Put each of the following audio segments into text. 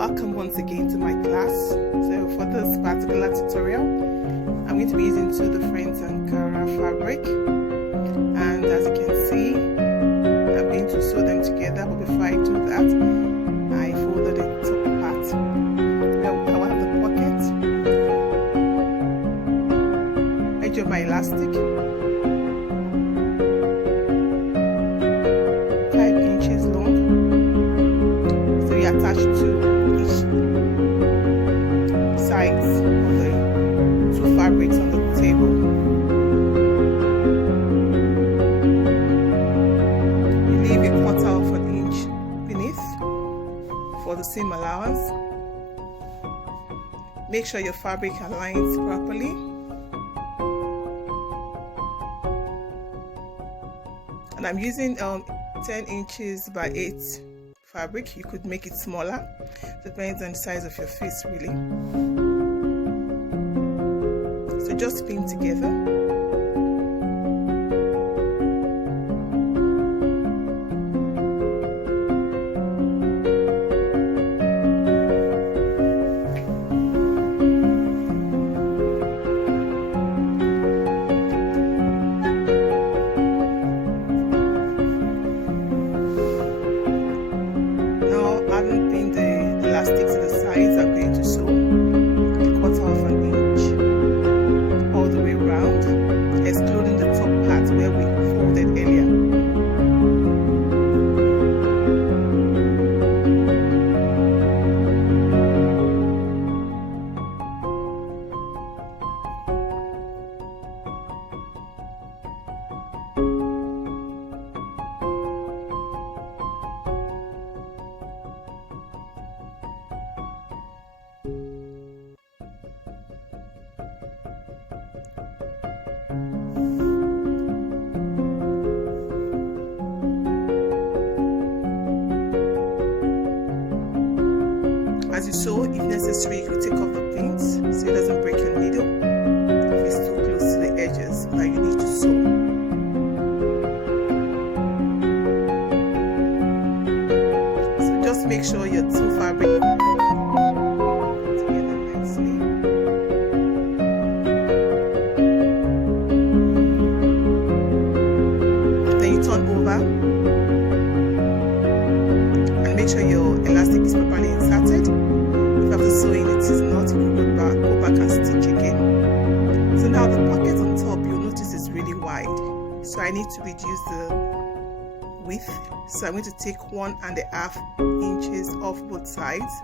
Welcome once again to my class. So for this particular tutorial, I'm going to be using two different Ankara fabric, and as you can see, I'm going to sew them together. But before I do that, I folded the top part. Now I have the pocket, edge of my elastic, 5 inches long. So we attach to sides of the two fabrics on the table. You leave a quarter of an inch beneath for the seam allowance. Make sure your fabric aligns properly. And I'm using 10 inches by 8 fabric. You could make it smaller, depends on the size of your face really. So just pin together. Elastic to the sides, I'm going to sew a quarter of an inch all the way around, excluding the top part where we folded earlier. As you sew, if necessary, you can take off the pins so it doesn't break your needle if it's too close to the edges that you need to sew. So just make sure your two fabric together nicely. Then you turn over and make sure your elastic is properly inserted. After sewing it is not, you can go back and stitch again. So now the pocket on top, you'll notice is really wide, so I need to reduce the width. So I'm going to take 1.5 inches off both sides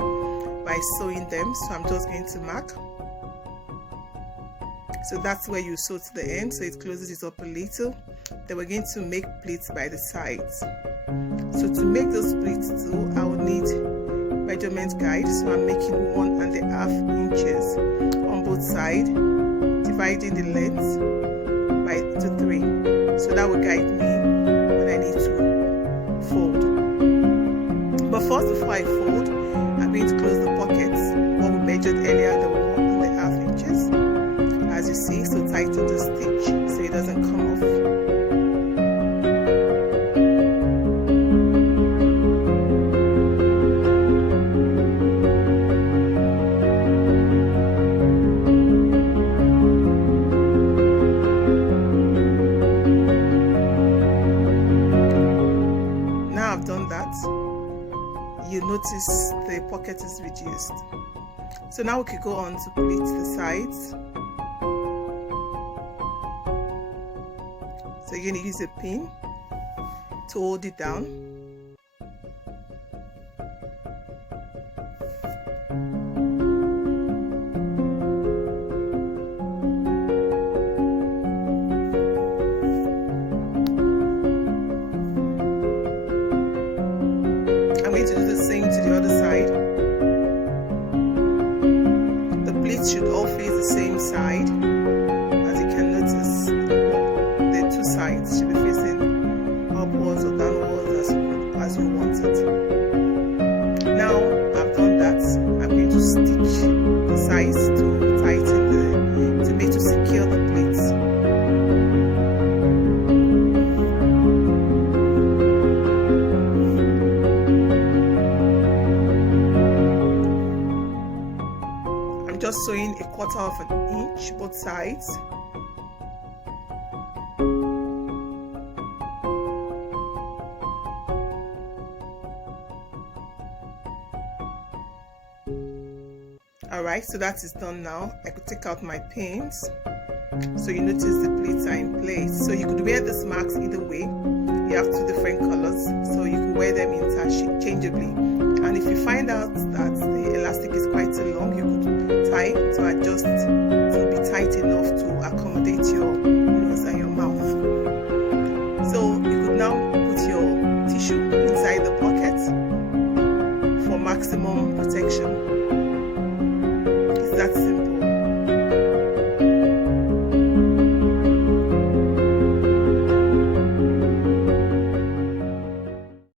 by sewing them. So I'm just going to mark. So that's where you sew to the end, so it closes it up a little. Then we're going to make pleats by the sides. So to make those pleats too, I will need measurement guide. So I'm making 1.5 inches on both sides, dividing the length by 3. So that will guide me when I need to fold. But first, before I fold, I'm going to close the pockets. What we measured earlier, the 1.5 inches. As you see, so tighten the stitch so it doesn't come off. You notice the pocket is reduced. So now we could go on to pleat the sides. So you're going to use a pin to hold it down. I'm going to do the same to the other side. The pleats should all face the same side. As you can notice, the two sides should be facing upwards or downwards as you want it. Now I've done that, I'm going to stitch the sides to tighten to make to secure the pleats. just sewing 1/4 of an inch both sides. Alright, so that is done now. I could take out my pins. So you notice the pleats are in place. So you could wear these marks either way. You have 2 different colors, so you could wear them interchangeably. And if you find out that the elastic is quite too long, you could tie to adjust to be tight enough to accommodate your nose and your mouth. So you could now put your tissue inside the pocket for maximum protection.